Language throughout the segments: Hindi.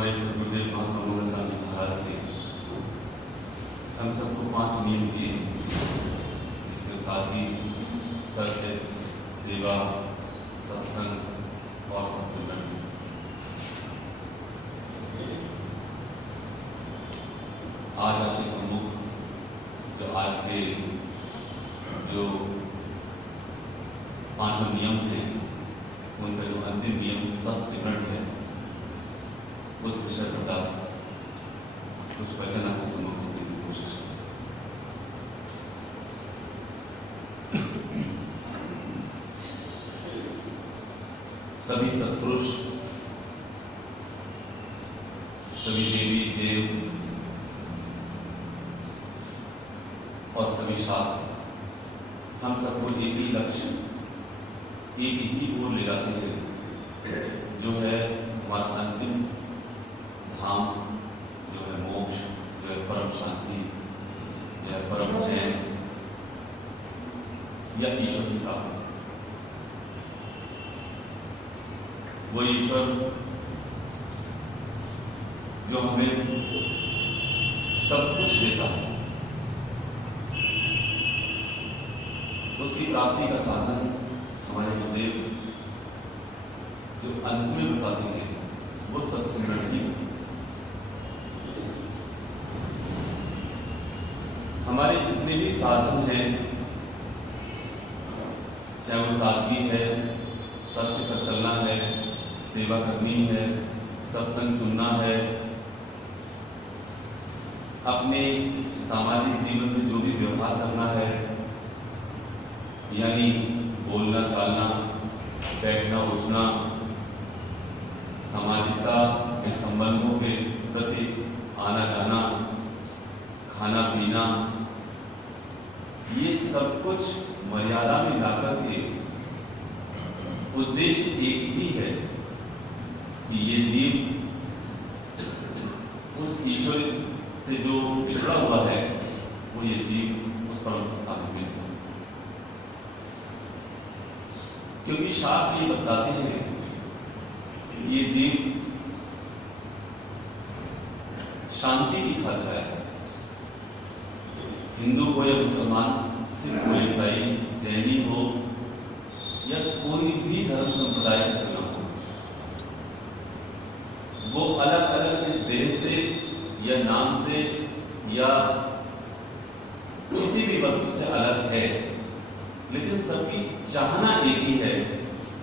हमारे सदगुरुदेव महात्मा मोहन राम जी महाराज ने हम सबको 5 नियम दिए, जिसमें सादगी, सत्य, सेवा, सत्संग और सत्संग। आज आपके सम्मुख जो आज के जो 5 नियम हैं, उनका जो अंतिम नियम सत्सिमरण है, उस विषय पर कुछ वचन आपके सम्मुख देने की कोशिश करें। सभी सत्पुरुष, सभी देवी देव और सभी शास्त्र हम सबको एक ही लक्ष्य, एक ही ओर ले जाते हैं, जो है हमारा अंतिम धाम, जो है मोक्ष, जो है परम शांति, जो है परम चैन या ईश्वर की प्राप्ति। वो ईश्वर जो हमें सब कुछ देता है, उसकी प्राप्ति का साधन हमारे गुरुदेव जो अंत में बताते हैं, वो सत्सिमरण ही है। हमारे जितने भी साधन हैं, चाहे वो सादगी है, सत्य पर चलना है, सेवा करनी है, सत्संग सुनना है, अपने सामाजिक जीवन में जो भी व्यवहार करना है, यानी बोलना चालना, बैठना उठना, सामाजिकता के संबंधों के प्रति आना जाना, खाना पीना, ये सब कुछ मर्यादा में लाकर के उद्देश्य एक ही है कि ये जीव उस ईश्वर से जो पिछड़ा हुआ है, वो ये जीव उस परम सत्ता में मिल जाए। क्योंकि शास्त्र ये बताते हैं कि ये जीव शांति की खातिर है। हिंदू हो या मुसलमान, सिख हो, ईसाई, जैनी हो या कोई भी धर्म संप्रदाय का क्यों हो, वो अलग अलग इस देह से या नाम से या किसी भी वस्तु से अलग है, लेकिन सबकी चाहना एक ही है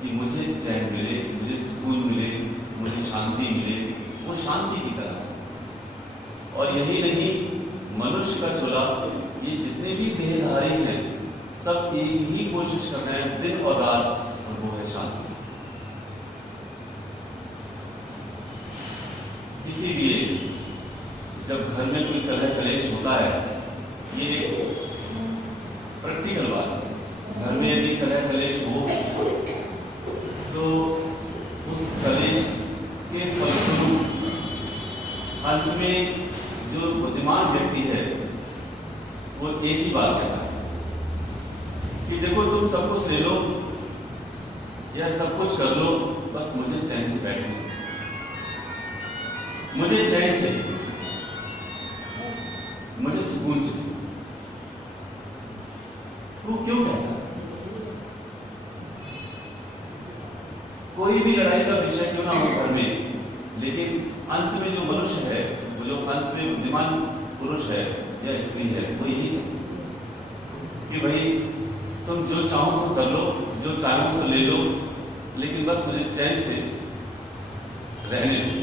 कि मुझे चैन मिले, मुझे सुकून मिले, मुझे शांति मिले, वो शांति की तरह से। और यही नहीं, मनुष्य का चोला, ये जितने भी देहधारी हैं, सब एक ही कोशिश कर रहे हैं दिन और रात, और वो है शांति। इसीलिए जब घर में कोई कलह कलेश होता है, ये प्रैक्टिकल बात है, घर में यदि कलह कलेश हो तो उस कलेश के फलस्वरूप अंत में जो बुद्धिमान व्यक्ति है, वो एक ही बात कहता है कि देखो, तुम सब कुछ ले लो या सब कुछ कर लो, बस मुझे चैन से बैठो, मुझे चैन चाहिए, मुझे सुकून चाहिए। वो क्यों कहता है? कोई भी लड़ाई का विषय क्यों ना हो घर में, लेकिन अंत में जो मनुष्य है, वो जो अंत में बुद्धिमान पुरुष है या स्त्री है, वो यही है कि भाई तुम जो चाहो सो कर लो, जो चाहो सो ले लो, लेकिन बस मुझे चैन से रहने दो।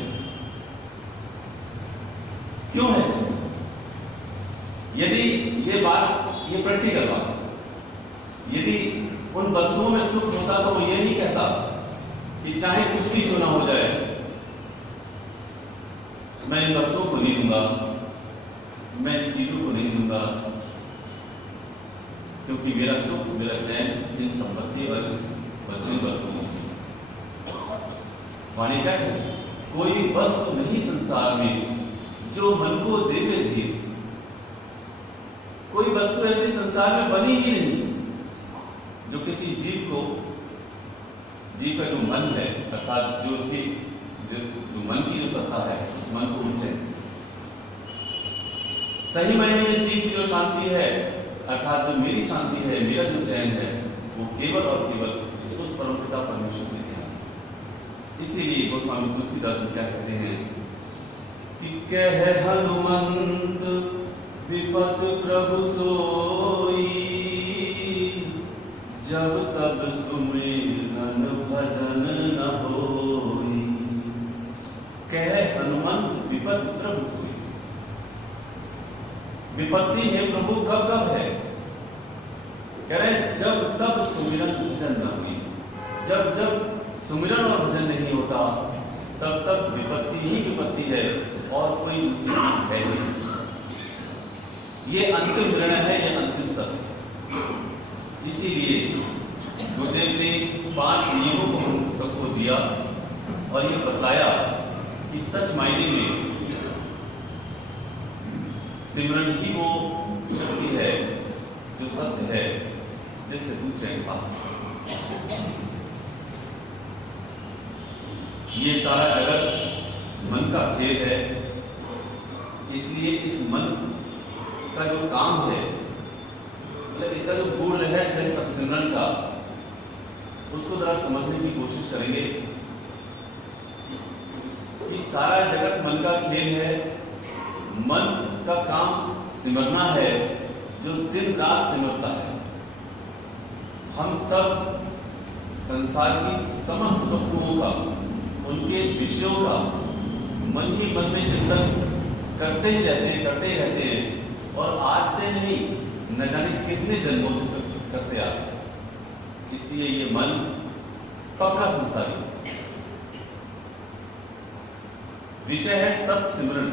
क्यों है? यदि ये बात, ये प्रैक्टिकल बात, यदि उन वस्तुओं में सुख होता तो वो ये नहीं कहता कि चाहे कुछ भी क्यों ना हो जाए, मैं इन वस्तुओं को नहीं दूंगा, मैं इन चीजों को नहीं दूंगा, क्योंकि मेरा सुख, मेरा चैन इन संपत्ति और इस वस्तुओं में। वाणी क्या है? कोई वस्तु नहीं संसार में जो मन को देवे धीर। कोई वस्तु ऐसी संसार में बनी ही नहीं जो किसी जीव को, जीव का जो मन है, अर्थात जो उसकी जो मन की जो सत्ता है उस मन को उच्चैन। सही मायने में जीव की जो शांति है अर्थात जो मेरी शांति है, मेरा जो चैन है, वो केवल और केवल उस परमपिता परमेश्वर में है। इसीलिए गोस्वामी तुलसीदास जी क्या कहते हैं कि कह हनुमंत विपत प्रभु सोई, जब तब सुमिरन भजन न होई। कह हनुमंत विपत प्रभु सोई, विपत्ति है प्रभु कब कब है? कह रहे जब तब सुमिरन भजन न हुई। जब जब सुमिरन और भजन नहीं होता तब तक विपत्ति ही विपत्ति है और कोई दूसरी चीज है नहीं। ये अंतिम निर्णय है, ये अंतिम सत्य। इसीलिए गुरुदेव ने 5 नियमों को हम सबको दिया और ये बताया कि सच मायने में सिमरन ही वो शक्ति है जो सत्य है, जिससे तू चैन पा सकता। ये सारा जगत मन का खेल है, इसलिए इस मन का जो काम है, मतलब इसका जो गूढ़ रहस्य है सब सिमरन का, उसको जरा समझने की कोशिश करेंगे कि सारा जगत मन का खेल है। मन का काम सिमरना है, जो दिन रात सिमरता है। हम सब संसार की समस्त वस्तुओं का, उनके विषयों का मन ही मन में चिंतन करते ही रहते हैं और आज से नहीं न जाने कितने जन्मों से करते आते हैं। इसलिए ये मन पक्का संसारी विषय है सब सिमरन।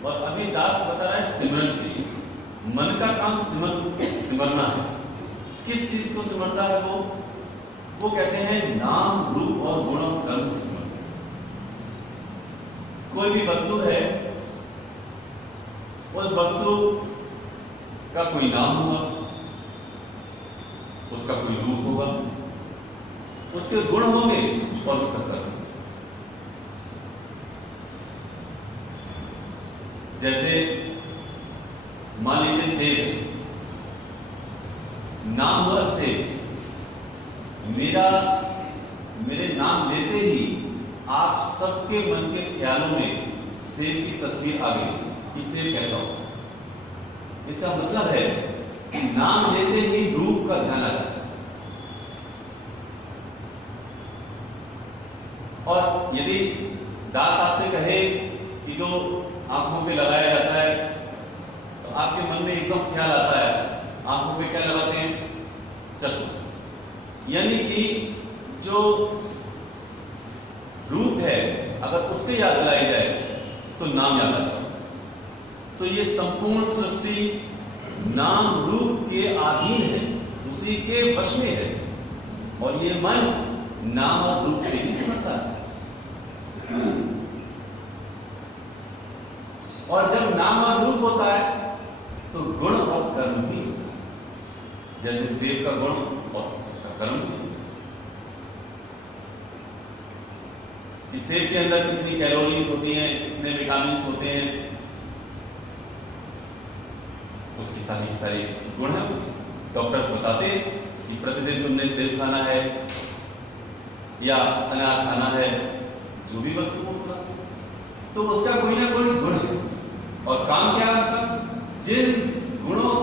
और अभी दास बता रहा है सिमरन के मन का काम सिमरना है। किस चीज को सिमरता है वो कहते हैं नाम रूप और गुण और कर्म को सिमरता है। कोई भी वस्तु है, उस वस्तु का कोई नाम होगा, उसका कोई रूप होगा, उसके गुण होंगे और उसका कर्म। जैसे मान लीजिए सेब, नाम हुआ सेब। मेरे नाम लेते ही आप सबके मन के ख्यालों में सेब की तस्वीर आ गई कि सेब कैसा हो। इसका मतलब है कि नाम लेते ही रूप का ध्यान आ जाता है। और यदि दास आपसे कहे कि जो आंखों पे लगाया जाता है तो आपके मन में एकदम ख्याल आता है, आंखों पे क्या लगाते हैं? चश्मा। यानी कि जो रूप है अगर उसके याद दिलाई जाए तो नाम याद आता है। तो ये संपूर्ण सृष्टि नाम रूप के अधीन है, उसी के वश में है और ये मन नाम और रूप से ही समझता है। और जब नाम और रूप होता है तो गुण और कर्म भी होता है। जैसे सेब का गुण और उसका कर्म भी। कि सेब के अंदर कितनी कैलोरीज होती हैं, कितने विटामिन्स होते हैं, उसकी सारी गुण है उसकी। डॉक्टर्स बताते हैं कि प्रतिदिन तुमने सेब खाना है या अनार खाना है, जो भी वस्तु को खाना तो उसका कोई ना कोई गुण है। और काम क्या है उसका? जिन गुणों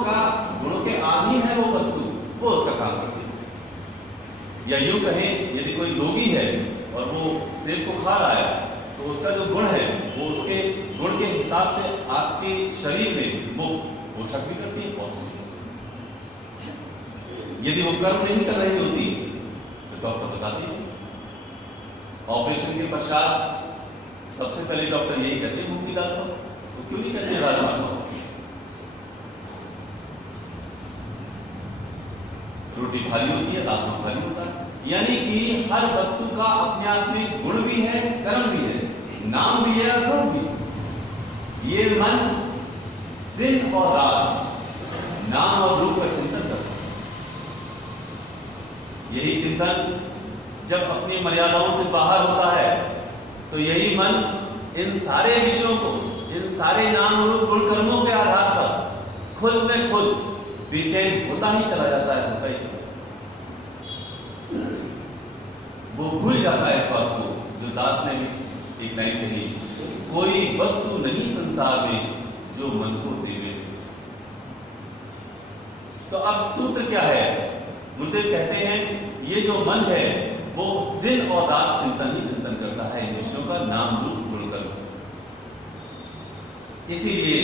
के अधीन है वो वस्तु, वो उसका काम करती है। या यूं कहें यदि कोई रोगी है और वो सेब को खा रहा है तो उसका जो गुण है वो उसके गुण के हिसाब से आपके शरीर में वो पोषक भी करती है, पौष्टिक। यदि वो कर्म नहीं कर रही होती तो डॉक्टर बताते हैं। ऑपरेशन के पश्चात सबसे पहले डॉक्टर यही कहते हैं मूंग की दाल खाओ, तो क्यों नहीं कहते राजमा खाओ? रोटी भारी होती है, राजमा भारी होता है। यानी कि हर वस्तु का अपने आप में गुण भी है, कर्म भी है, नाम भी है और रूप भी। ये मन दिन और रात नाम और रूप का चिंतन करता है। यही चिंतन जब अपनी मर्यादाओं से बाहर होता है तो यही मन इन सारे विषयों को, इन सारे नाम रूप गुण कर्मों के आधार पर खुद में खुद बेचैन होता ही चला जाता है, होता ही चला। वो भूल जाता है इस बात को, जो दास ने एक लाइन कही, कोई वस्तु नहीं संसार में जो मन को देवे। तो अब सूत्र क्या है? गुरुदेव कहते हैं ये जो मन है वो दिन और रात चिंतन ही चिंतन करता है इन विषयों का, नाम रूप गुण कर्म। इसीलिए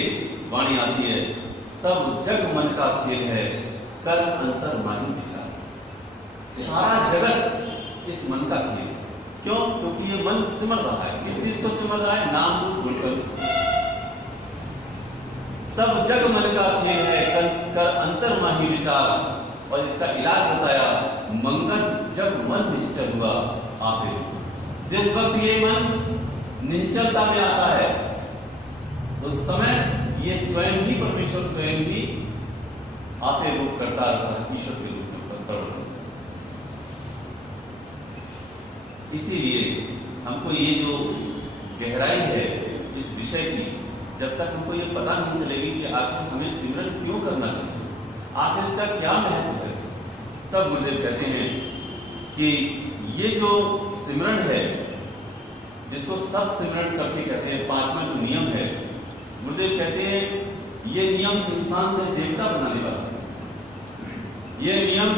वाणी आती है, सब जग मन का खेल है, कर अंतर माही विचार। सारा जगत इस मन का खेल है। क्यों? क्योंकि ये मन सिमर रहा है। किस चीज को सिमर रहा है? नाम रूप गुण कर्म। सब जग मन का खेल है, कर अंतर माही विचार। और इसका इलाज बताया, मंगल जब मन निश्चल हुआ आपे। जिस वक्त ये मन निश्चलता में आता है उस समय ये स्वयं ही परमेश्वर स्वयं ही आपे रूप करता रहता है, ईश्वर के रूप में प्रकट। इसीलिए हमको ये जो गहराई है इस विषय की, जब तक हमको ये पता नहीं चलेगी कि आखिर हमें सिमरन क्यों करना चाहिए, आखिर इसका क्या महत्व है, तब गुरुदेव कहते हैं कि ये जो सिमरन है, जिसको सत सिमरन करके कहते हैं, पांचवा जो नियम है, गुरुदेव कहते हैं ये नियम इंसान से देवता बनाने वाला है। ये नियम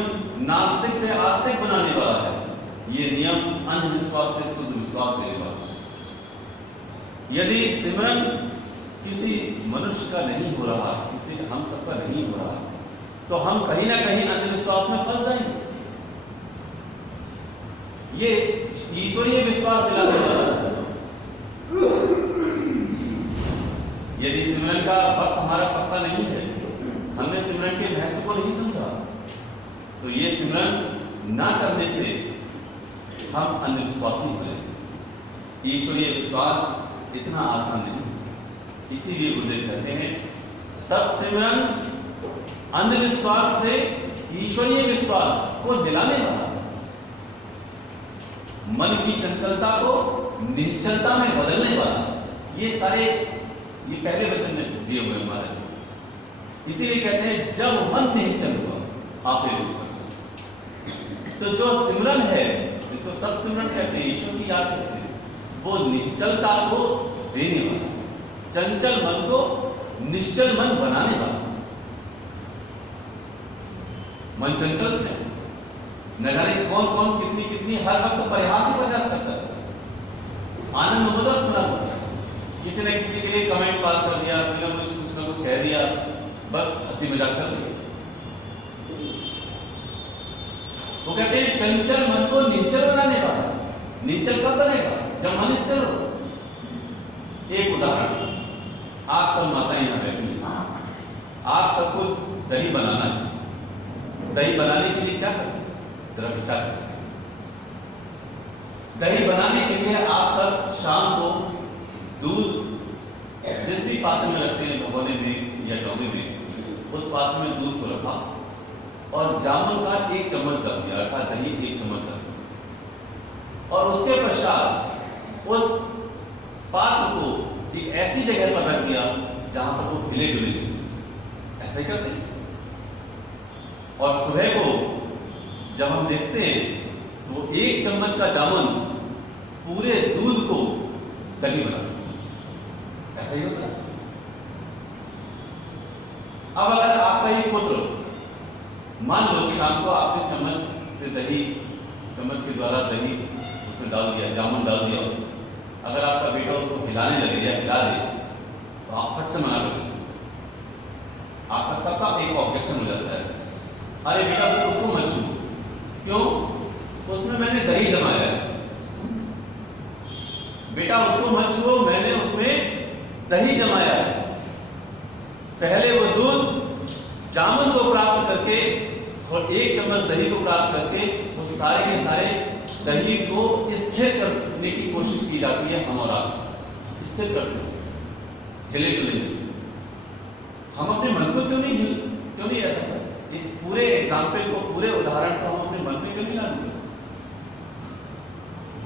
नास्तिक से आस्तिक बनाने वाला है। ये नियम अंधविश्वास से शुद्ध विश्वास देने वाला है। यदि सिमरन किसी मनुष्य का नहीं हो रहा, किसी हम सबका नहीं हो रहा, तो हम कहीं ना कहीं अंधविश्वास में फंस जाएंगे। ये ईश्वरीय विश्वास दिलाने वाला है। यदि सिमरन का वक्त हमारा पक्का नहीं है, हमने सिमरन के महत्व को नहीं समझा, तो ये सिमरन ना करने से हम अंधविश्वासी हो जाएंगे। ईश्वरीय विश्वास इतना आसान नहीं। इसीलिए गुरुदेव कहते हैं सत्सिमरन अंधविश्वास से ईश्वरीय विश्वास को दिलाने वाला है। मन की चंचलता को निश्चलता में बदलने वाला है। ये सारे ये पहले वचन में दिए हुए हमारे। इसीलिए कहते हैं जब मन नहीं चल हुआ आपे रूप करते। तो जो सिमरन है, इसको सत सिमरन कहते हैं, ईश्वर की याद करते हैं, वो निश्चलता को देने वाला, चंचल मन को निश्चल मन बनाने वाला। मन चंचल है, न जाने कौन कौन कितनी कितनी हर वक्त परिहास ही प्रयास करता है। आनंद महोदय पुनः किसी ने किसी के लिए कमेंट पास कर दिया, कुछ ना कुछ कह दिया, बस हंसी मजाक चल रही है। वो कहते हैं चंचल मन को निश्चल बनाने वाला। निश्चल कब बनेगा? जब मन स्थिर हो। एक उदाहरण, आप सब माताएं यहाँ बैठी हैं, आप सबको दही बनाना है। दही बनाने के लिए क्या करते हैं? जरा विचार करते हैं। दही बनाने के लिए आप सब शाम को दूध जिस भी पात्र में रखते हैं, भगोने में या डोंगे में, उस पात्र में दूध को रखा और जामुन का 1 चम्मच डाल दिया, अर्थात दही 1 चम्मच डाल दिया। और उसके पश्चात उस पात्र को एक ऐसी जगह पर रख दिया जहां पर वो हिले डुले। ऐसा ही करते हैं। और सुबह को जब हम देखते हैं तो 1 चम्मच का जामुन पूरे दूध को दही बना। ऐसा ही होता है। अब अगर आपका ये पुत्र, मान लो शाम को आपने चम्मच से दही, चम्मच के द्वारा दही उसमें डाल दिया, जामुन डाल दिया उसमें, अगर आपका बेटा उसको हिलाने लगे या हिला दे तो आप फट से मना कर देते। आपका सबका एक ऑब्जेक्शन हो जाता है, अरे बेटा वो उसको मत छू। क्यों? उसमें मैंने दही जमाया है। बेटा उसको मत छुओ, मैंने उसमें दही जमाया है। पहले वो दूध जामुन को प्राप्त करके और 1 चम्मच दही को प्राप्त करके वो सारे के सारे दही को स्थिर करने की कोशिश की जाती है। हम और आप स्थिर करते हैं, हिले डुले। हम अपने मन को क्यों नहीं ऐसा करते? इस पूरे एग्जाम्पल को, पूरे उदाहरण को हम अपने मन में क्यों नहीं लाते?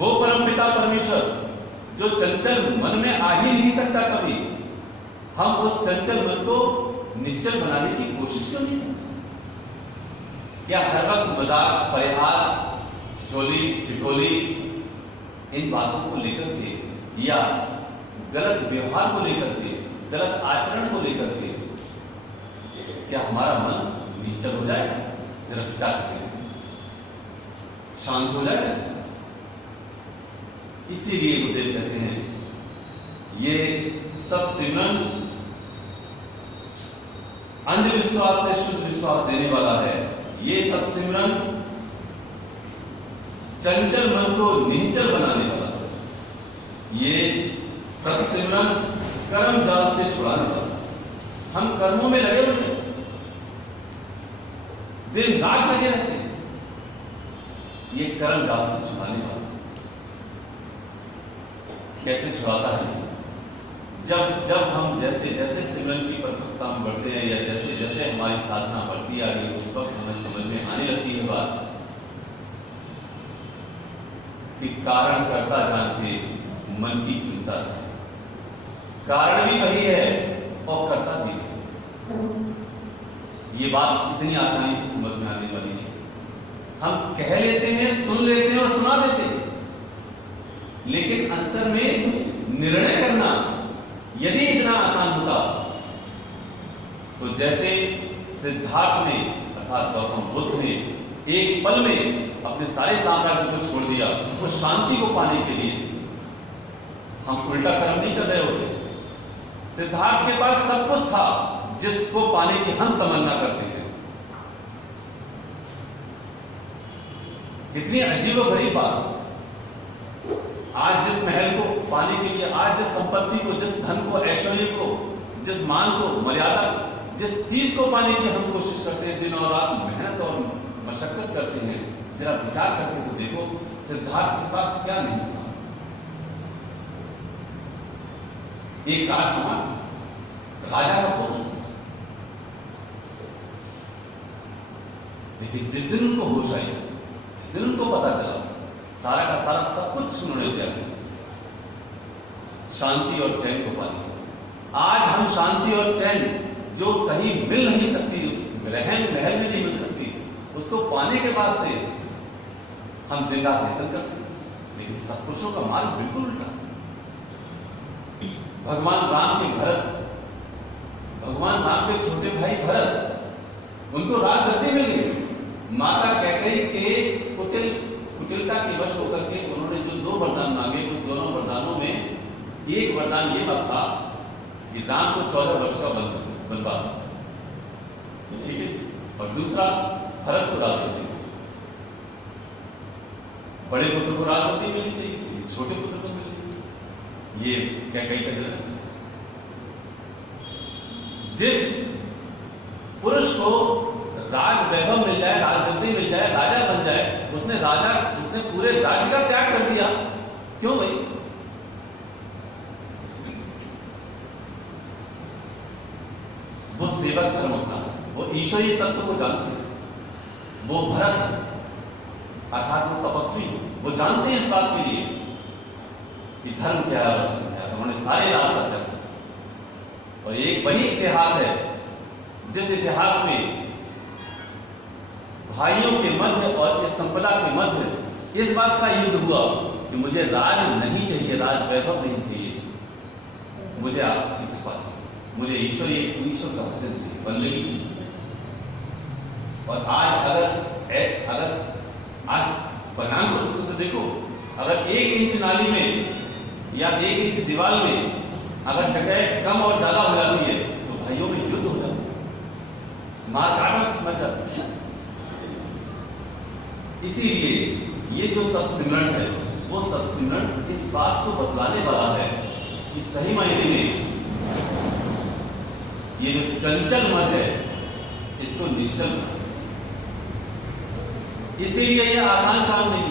वो परमपिता परमेश्वर जो चंचल मन में आ ही नहीं सकता कभी, हम उस चंचल मन को निश्चल बनाने की कोशिश क्यों नहीं करते? क्या हर वक्त मजाक, परिहास, झोली ठिठोली इन बातों को लेकर के या गलत व्यवहार को लेकर के, गलत आचरण को लेकर के क्या हमारा मन निश्चल हो जाएगा? जरा विचार करें, शांत हो जाएगा। इसीलिए गुरुदेव कहते हैं ये सत्सिमरन अंधविश्वास से शुद्ध विश्वास देने वाला है। ये सत्सिमरन चंचल मन को निश्चल बनाने वाला है। ये सत्सिमरन कर्म जाल से छुड़ाने वाला है। हम कर्मों में लगे हुए हैं, दिन रात लगे रहते हैं। ये कर्म जाल से छुड़ाने वाला कैसे छुड़ाता है? जब हम जैसे जैसे सिमरन की परिपक्वता में बढ़ते हैं या जैसे जैसे हमारी साधना बढ़ती आगे, उस वक्त हमें समझ में आने लगती है बात कि कारण करता जान के मन की चिंता है। कारण भी वही है और करता भी है। ये बात कितनी आसानी से समझ में आने वाली है। हम कह लेते हैं, सुन लेते हैं और सुना देते हैं, लेकिन अंतर में निर्णय करना यदि इतना आसान होता तो जैसे सिद्धार्थ ने अर्थात गौतम बुद्ध ने एक पल में अपने सारे साम्राज्य को छोड़ दिया उस शांति को पाने के लिए, हम उल्टा कर्म नहीं कर रहे होते। सिद्धार्थ के पास सब कुछ था जिसको पाने की हम तमन्ना करते थे। कितनी अजीब और गरीब बात। आज जिस महल को पाने के लिए, आज जिस संपत्ति को, जिस धन को, ऐश्वर्य को, जिस मान को, मर्यादा, जिस चीज को पाने की हम कोशिश करते हैं, दिन और रात मेहनत और मशक्कत करते हैं, जरा विचार करके तो देखो सिद्धार्थ के पास क्या नहीं था। एक राजकुमार था, राजा का पुत्र था, लेकिन जिस दिन उनको होश आई, जिस दिन उनको पता चला सारा का सारा सब कुछ उन्होंने त्याग दिया शांति और चैन को पाने। आज हम शांति और चैन जो कहीं मिल नहीं सकती, उस रहन महल में नहीं मिल सकती, उसको पाने के वास्ते हम दिन रात यत्न करते हैं। लेकिन सत्पुरुषों का मार्ग बिल्कुल उल्टा। भगवान राम के भरत, भगवान राम के छोटे भाई भरत, उनको राजगद्दी मिल गई। माता कैकेयी के कुटिलता के वश होकर के उन्होंने जो 2 वरदान मांगे, उस दोनों वरदानों में एक वरदान ये बात था कि राम को 14 वर्ष का वनवास, ठीक है, और दूसरा भरत को राजगद्दी। बड़े पुत्र को राजगद्दी मिलनी चाहिए, छोटे पुत्र को मिलनी। ये कैकेयी का निर्णय। जिस पुरुष को राज वैभव मिल जाए, राजगद्दी मिल जाए, राजा बन जाए, उसने पूरे राज्य का त्याग कर दिया। क्यों भाई? वो सेवक धर्म अपना है, वो ईश्वरीय तत्व को जानते हैं। वो भरत अर्थात वो तपस्वी, वो जानते हैं इस बात के लिए कि धर्म क्या है, धर्म क्या है। उन्होंने सारे राज का त्याग किया। और एक वही इतिहास है जिस इतिहास में भाइयों के मध्य और इस संपदा के मध्य इस बात का युद्ध हुआ कि मुझे राज नहीं चाहिए, राज वैभव नहीं चाहिए, मुझे आपकी कृपा चाहिए, मुझे ईश्वर का भजन चाहिए, बंदगी चाहिए। और अगर आज परिणाम को तो देखो, अगर 1 इंच नाली में या 1 इंच दीवार में अगर जगह कम और ज्यादा हो जाती है तो भाइयों में युद्ध हो जाता है, मार काट मच जाती है। इसीलिए ये जो सत्सिमरन है, वो सत्सिमरन इस बात को बतलाने वाला है कि सही मायने में ये जो चंचल मन है इसको निश्चल बना। इसीलिए ये आसान काम नहीं है।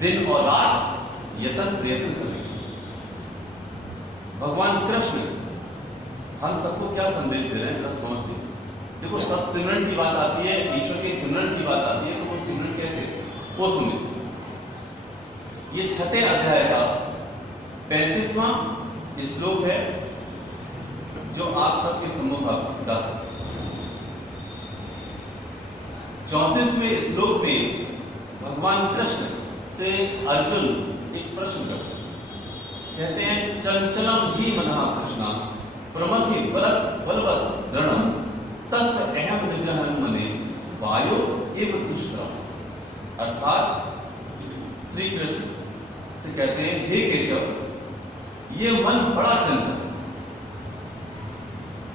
दिन और रात यत्न प्रयत्न करेंगे। भगवान कृष्ण हम सबको क्या संदेश दे रहे हैं, जरा समझ लीजिए। देखो, सब सिमरन की बात आती है, ईश्वर के सिमरन की बात आती है, तो वो सिमरन कैसे, वो सुनिए। ये 6ठे अध्याय का 35वां श्लोक है, जो आप सबके सम्मुख दास है। 34वें श्लोक में भगवान कृष्ण से अर्जुन एक प्रश्न करते हैं, कहते हैं चंचलम ही मनः कृष्णा प्रमथि बलवत् दृढ़ं तस्य अहम निग्रहं मने वायु एव दुष्करम्। अर्थात श्री कृष्ण से कहते हैं, हे केशव, ये मन बड़ा चंचल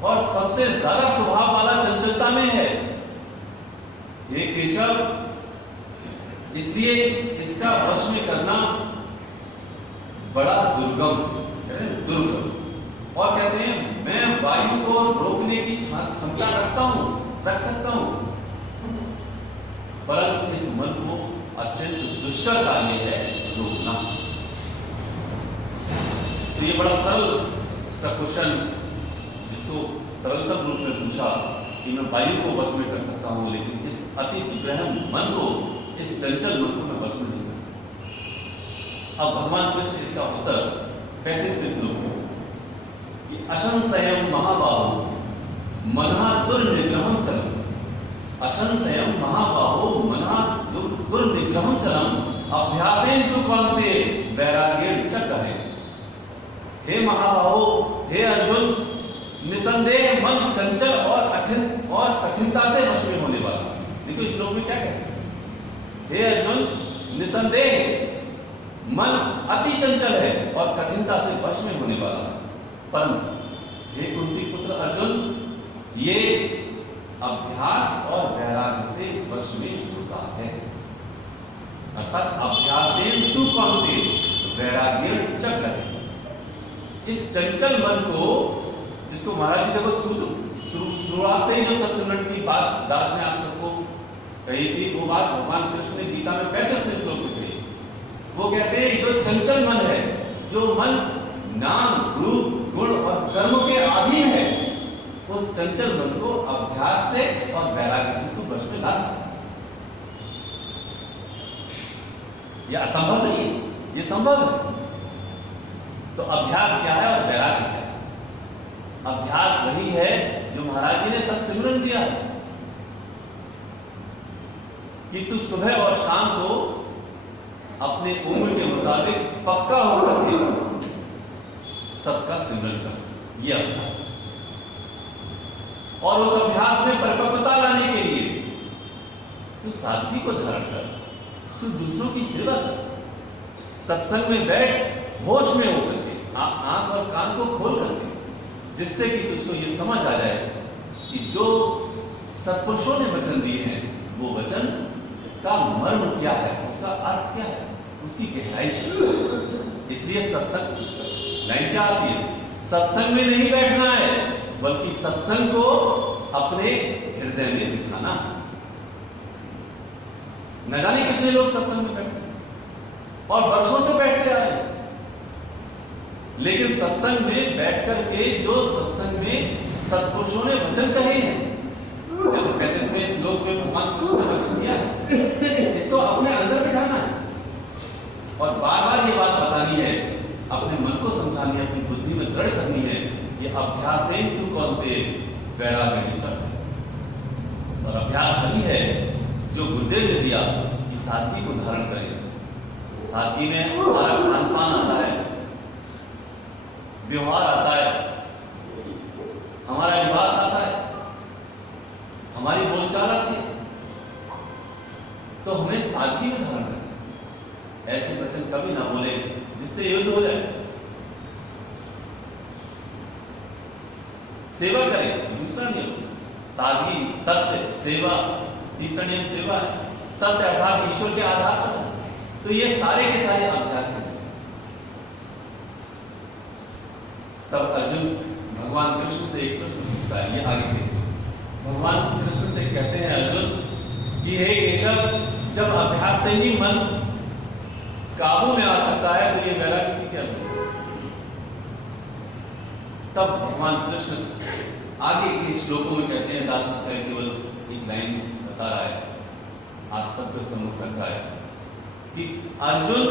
और सबसे ज्यादा स्वभाव वाला चंचलता में है। हे केशव, इसलिए इसका वश में करना बड़ा दुर्गम। और कहते हैं मैं वायु को रोकने की क्षमता रख सकता हूं, परंतु इस मन को अत्यंत दुष्कर कार्य है रोकना। तो ये बड़ा सरल सा क्वेश्चन, जिसको सरलतम रूप में पूछा कि मैं वायु को वश में कर सकता हूं, लेकिन इस अति विग्रह मन को, इस चंचल मन को मैं वश में नहीं कर सकता। अब भगवान कृष्ण इसका उत्तर 35वें श्लोक में कि असंशयम महाबाहो मनः दुर्निग्रहं चलम्। असंशयम महाबाहो मनः दुर्निग्रहं चलम् अभ्यासेन तु कान्ते वैराग्येण च गहने। हे महाबाहो, हे अर्जुन, निसंदेह मन चंचल और कठिनता से वश में होने वाला। देखो इस श्लोक में क्या कहते हैं, हे अर्जुन, निसंदेह मन अति चंचल है और कठिनता से वश में होने वाला, परंतु हे कुंती पुत्र अर्जुन, ये अभ्यास और वैराग्य से वश में होता है। अर्थात अभ्यासेन तु कान्ते वैराग्येण च गहने। इस चंचल मन को, जिसको महाराज जी देखो शुरुआत से ही जो सत्संग की बात दास ने आप सबको कही थी, वो बात भगवान कृष्ण ने गीता में 35वें श्लोक में कही। वो कहते हैं जो चंचल मन है, जो मन नाम रूप गुण और कर्मों के अधीन है, उस चंचल मन को अभ्यास से और वैराग्य से तू वश में ला सकता है। यह असंभव नहीं है, यह संभव है। तो अभ्यास क्या है और वैराग्य क्या है? अभ्यास वही है जो महाराज जी ने सत्सिमरन दिया कि तू सुबह और शाम को अपने उम्र के मुताबिक पक्का होकर के सबका सिमरन कर। यह अभ्यास है। और उस अभ्यास में परिपक्वता लाने के लिए तू सादगी को धारण कर, तू दूसरों की सेवा कर, सत्संग में बैठ होश में होकर के, आंख और कान को खोल करके, जिससे कि तुझको ये समझ आ जाए कि जो सत्पुरुषों ने वचन दिए हैं, वो वचन का मर्म क्या है, उसका अर्थ क्या है, उसकी गहराई क्या है। इसलिए सत्संग लाइन क्या आती है, सत्संग में नहीं बैठना है, बल्कि सत्संग को अपने हृदय में बिठाना। न जाने कितने लोग सत्संग में बैठते हैं और वर्षों से बैठते आ रहे हैं, लेकिन सत्संग में बैठ करके जो सत्संग में सत्पुरुषों ने वचन कहे हैं, जैसे 35वें श्लोक में भगवान कृष्ण ने वचन दिया है, इसको अपने अंदर बिठाना है और बार बार ये बात बतानी है, अपने मन को समझानी है, अपनी बुद्धि में दृढ़ करनी है। ये अभ्यासेन तु कान्ते वैराग्येण च गहने। और अभ्यास वही है जो गुरुदेव ने दिया कि सादगी को धारण करें। सादगी में हमारा खान पान आता है, व्यवहार आता है, हमारा लिबास आता है, हमारी बोलचाल आती है, तो हमें सादगी में धारण करना चाहिए। ऐसे वचन कभी ना बोले जिससे युद्ध हो जाए। सेवा करें, दूसरा नियम सादगी, सत्य, सेवा, तीसरा नियम सेवा है। सत्य अर्थात ईश्वर के आधार पर। तो ये सारे के सारे अभ्यास हैं। तब अर्जुन भगवान कृष्ण से एक प्रश्न पूछता है, ये आगे के भगवान कृष्ण से कहते हैं अर्जुन कि हे केशव, जब अभ्यास से ही मन काबू में आ सकता है तो ये वैराग्य की क्या जरूरत है? तब भगवान कृष्ण आगे के श्लोकों में कहते हैं, दास उसका केवल एक लाइन बता रहा है, आप सबके सम्मुख रख रहा है कि अर्जुन,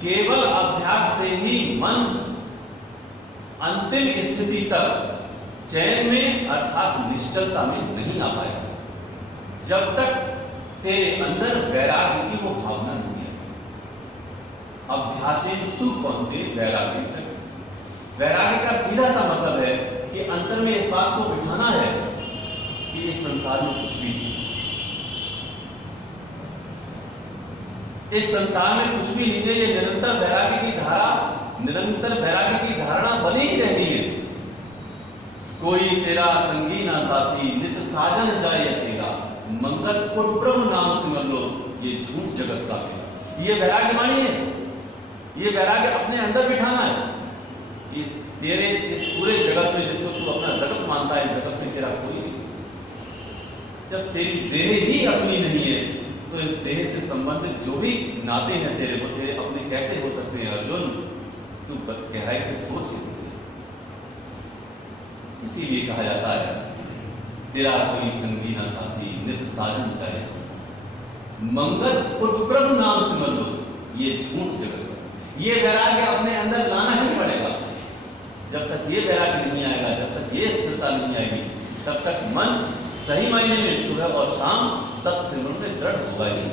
केवल अभ्यास से ही मन अंतिम स्थिति तक चैन में अर्थात निश्चलता में नहीं आ पाएगा, जब तक तेरे अंदर वैराग्य की वो भावना नहीं है। अभ्यासेन तु कौन्ते वैराग्य जगत। वैराग्य का सीधा सा मतलब है कि अंतर में इस बात को बिठाना है कि इस संसार में कुछ भी नहीं, इस संसार में कुछ भी नहीं है। ये निरंतर वैराग्य की धारा, निरंतर वैराग्य की धारणा बनी ही रहनी है। कोई तेरा संगी ना साथी, नित साजन जाए अकेला, मंगल उठ प्रभु नाम सिमर लो, ये झूठ जगत का मेला। ये वैराग्य वाणी है, ये वैराग्य अपने अंदर बिठाना है। इस तेरे इस पूरे जगत में जिसको तू अपना जगत मानता है, इस जगत में तेरा कोई नहीं। जब तेरी देह ही अपनी नहीं है तो इस देह से संबंधित जो भी नाते हैं तेरे, वो तेरे अपने कैसे हो सकते हैं अर्जुन? तू गहराई से सोच के। इसीलिए कहा जाता है, तेरा कोई संगी ना साथी, नित साजन जाए, मंगल उठ प्रभु नाम सिमर लो, ये झूठ जगत का। ये वैराग्य अपने अंदर लाना ही पड़ेगा। जब तक ये वैराग्य नहीं आएगा, जब तक ये स्थिरता नहीं आएगी, तब तक मन सही मायने में सुबह और शाम सत्सिमरन में दृढ़ होगा ही।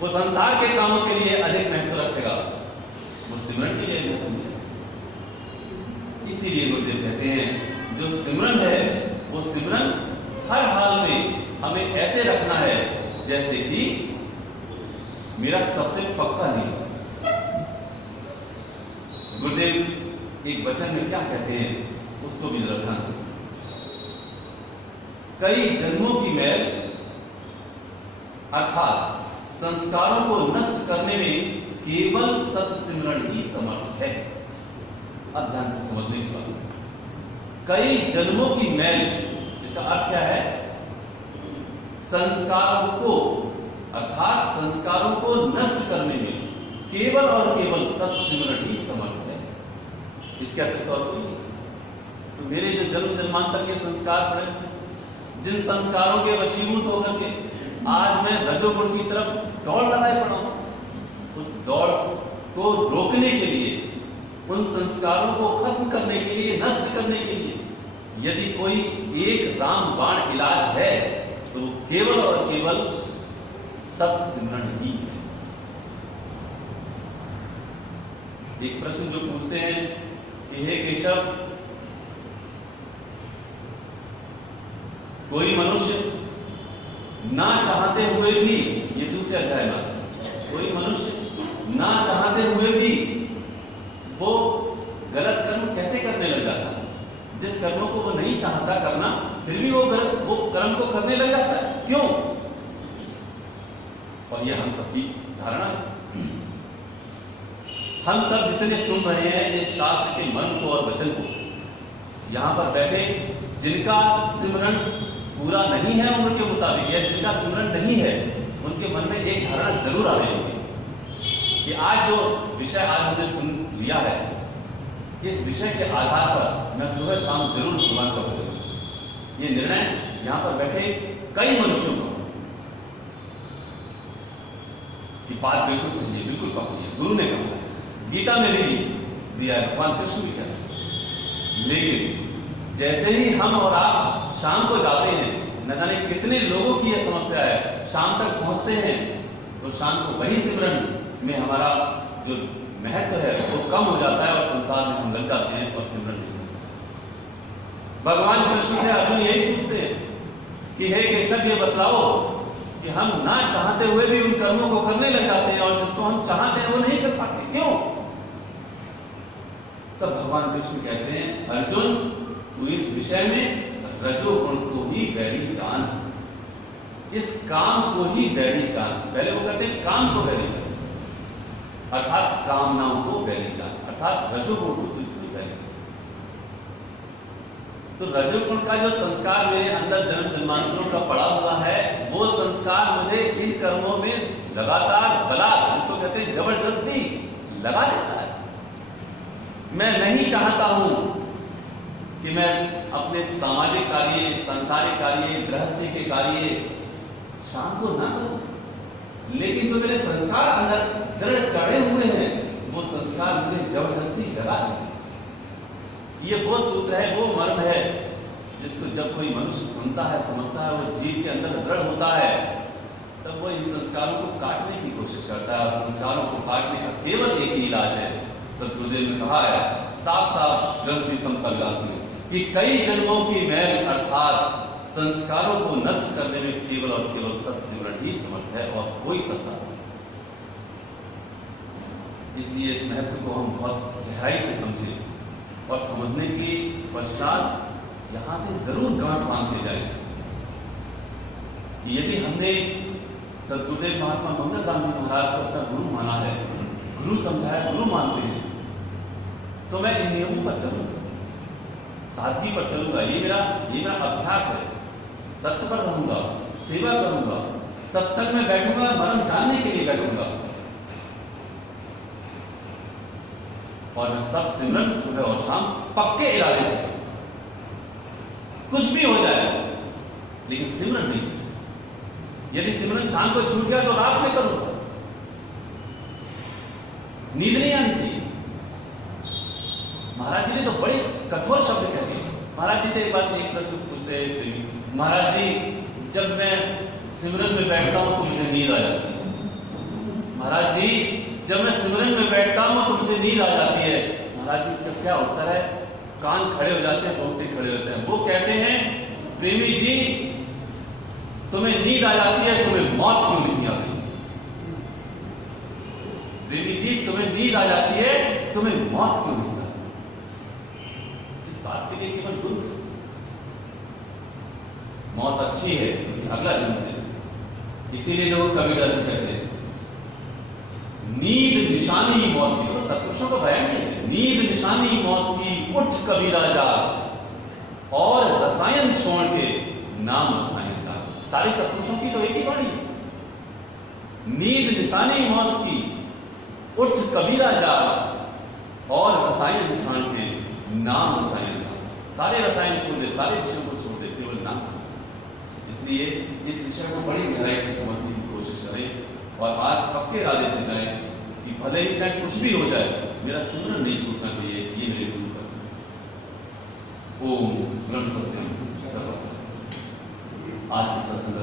वो संसार के कामों के लिए अधिक महत्व रखेगा, वो सिमरन के लिए महत्व नहीं। इसीलिए गुरुदेव कहते हैं, जो सिमरन है वो सिमरन हर हाल में हमें ऐसे रखना है जैसे कि मेरा सबसे पक्का नहीं। गुरुदेव एक वचन में क्या कहते हैं उसको भी जरा ध्यान से सुनो। कई जन्मों की मैल अर्थात संस्कारों को नष्ट करने में केवल सत्सिमरण ही समर्थ है। अब ध्यान से समझने की बात, कई जन्मों की मैल, इसका अर्थ क्या है? संस्कारों को अर्थात संस्कारों को नष्ट करने में केवल और केवल सत्सिमरण ही समर्थ है। इसके अतिरिक्त और कोई नहीं। तो मेरे जो जन्म जन्मांतर के संस्कार पड़े, जिन संस्कारों के वशीभूत होकर के आज मैं रजोगुण की तरफ दौड़ लगाए पड़ा हूं, उस दौड़ को रोकने के लिए, उन संस्कारों को खत्म करने के लिए, नष्ट करने के लिए यदि कोई एक रामबाण इलाज है तो केवल और केवल सत्सिमरण ही है। एक प्रश्न जो पूछते हैं कि हे केशव, कोई मनुष्य ना चाहते हुए भी, ये दूसरे अध्याय में, कोई मनुष्य ना चाहते हुए भी वो गलत कर्म कैसे करने लग जाता है? जिस कर्मों को वो नहीं चाहता करना, फिर भी वो कर्म को करने लग जाता है, क्यों? और ये हम सबकी धारणा है। हम सब जितने सुन रहे हैं इस शास्त्र के मन को और वचन को, यहां पर बैठे जिनका सिमरन पूरा नहीं है उम्र के मुताबिक, या जिनका सिमरन नहीं है, उनके मन में एक धारणा जरूर आ रही होगी कि आज जो विषय आज हमने सुन लिया है, इस विषय के आधार पर मैं सुबह शाम जरूर भगवान का भजन करूं। ये निर्णय यहां पर बैठे कई मनुष्यों को कि बात बिल्कुल सही है, बिल्कुल पक्की है, गुरु ने कहा, गीता में भी दिया है, भगवान कृष्ण भी कहते हैं। लेकिन जैसे ही हम और आप शाम को जाते हैं, न जाने कितने लोगों की यह समस्या है, शाम तक पहुंचते हैं तो शाम को वही सिमरन में हमारा जो महत्व है वो कम हो जाता है और संसार में हम लग जाते हैं और सिमरन नहीं होता। भगवान कृष्ण से अर्जुन यही पूछते हैं कि हे केशव, ये बतलाओ कि हम ना चाहते हुए भी उन कर्मों को करने लग जाते हैं और जिसको हम चाहते हैं वो नहीं कर पाते, क्यों? तब भगवान कृष्ण कहते हैं, अर्जुन तू इस विषय में रजोगुण को ही वैरी जान, इस काम को ही वैरी जान। पहले वो कहते हैं काम को वैरी जान, अर्थात कामनाओं को वैरी जान, अर्थात रजोगुण को तू इसमें वैरी जान। तो रजोगुण का जो संस्कार मेरे अंदर जन्म जन्मांतरों का पड़ा हुआ है, वो संस्कार मुझे इन कर्मों में लगातार बलात्, जिसको कहते हैं जबरदस्ती, लगा देता है। मैं नहीं चाहता हूं कि मैं अपने सामाजिक कार्य, सांसारिक कार्य, गृहस्थी के कार्य शाम को ना करूं, लेकिन जो मेरे संस्कार अंदर दृढ़ कड़े हुए हैं वो संस्कार मुझे जबरदस्ती लगा है। ये वो सूत्र है, वो मर्म है जिसको जब कोई मनुष्य सुनता है, समझता है, वो जीव के अंदर दृढ़ होता है, तब वो इन संस्कारों को काटने की कोशिश करता है। और संस्कारों को काटने का केवल एक ही इलाज है, सतगुरुदेव ने कहा है साफ साफ ग्रंथ समतल व्यास में, कि कई जन्मों की मैल अर्थात संस्कारों को नष्ट करने में केवल और केवल सत्सिमरण ही समर्थ है और कोई सत्ता नहीं। इसलिए इस महत्व को हम बहुत गहराई से समझें और समझने के पश्चात यहाँ से जरूर गांठ बांधते जाए कि यदि हमने सदगुरुदेव महात्मा मंगल राम जी महाराज को अपना गुरु माना है, गुरु समझाया, गुरु मानते हैं, तो मैं इन नियमों पर चलूंगा, सादगी पर चलूंगा। ये मेरा अभ्यास है। सत्य पर रहूंगा, सेवा करूंगा, सत्संग में बैठूंगा, मर्म जानने के लिए बैठूंगा, और मैं सब सिमरन सुबह और शाम पक्के इरादे से करूंगा। कुछ भी हो जाए लेकिन सिमरन नहीं छूटे। यदि सिमरन शाम को छूट गया तो रात में करूंगा, नींद नहीं आनी चाहिए। महाराज जी ने तो बड़े कठोर शब्द कह दिए। महाराज जी से एक बात, एक प्रश्न पूछते हैं, महाराज जी जब मैं सिमरन में बैठता हूं तो मुझे नींद आ जाती है। महाराज जी जब मैं सिमरन में बैठता हूं तो मुझे नींद आ जाती है। महाराज जी का क्या उत्तर है? कान खड़े हो जाते हैं, रोंगटे खड़े होते हैं। वो कहते हैं प्रेमी जी तुम्हें नींद आ जाती है, तुम्हें मौत क्यों नहीं आती? प्रेमी जी तुम्हें नींद आ जाती है, तुम्हें मौत क्यों नहीं आती? इस बात के लिए केवल गुरु कह सकते। मौत अच्छी है क्योंकि अगला जन्म है। इसीलिए जो कबीरदास जी कहते हैं नींद निशानी मौत की, वो सत्पुरुषों का बयान है। नींद निशानी मौत की, उठ कबीरा जाग, और रसायन छोड़ के नाम रसायन का। सारे सत्पुरुषों की तो एक ही वाणी है, नींद निशानी मौत की, उठ कबीरा जाग, और रसायन छोड़ के नाम रसायन का। सारे रसायन छोड़ दे, सारे विषयों को छोड़ दे, केवल नाम रसायन। इसलिए इस विषय को बड़ी गहराई से समझने की कोशिश करें और आज पक्के इरादे से जाए कि भले ही चाहे कुछ भी हो जाए, मेरा सिमरन नहीं छूटना चाहिए। ये मेरे गुरु का ओम ब्रह्म सत्यम सर्वम। आज के सत्संग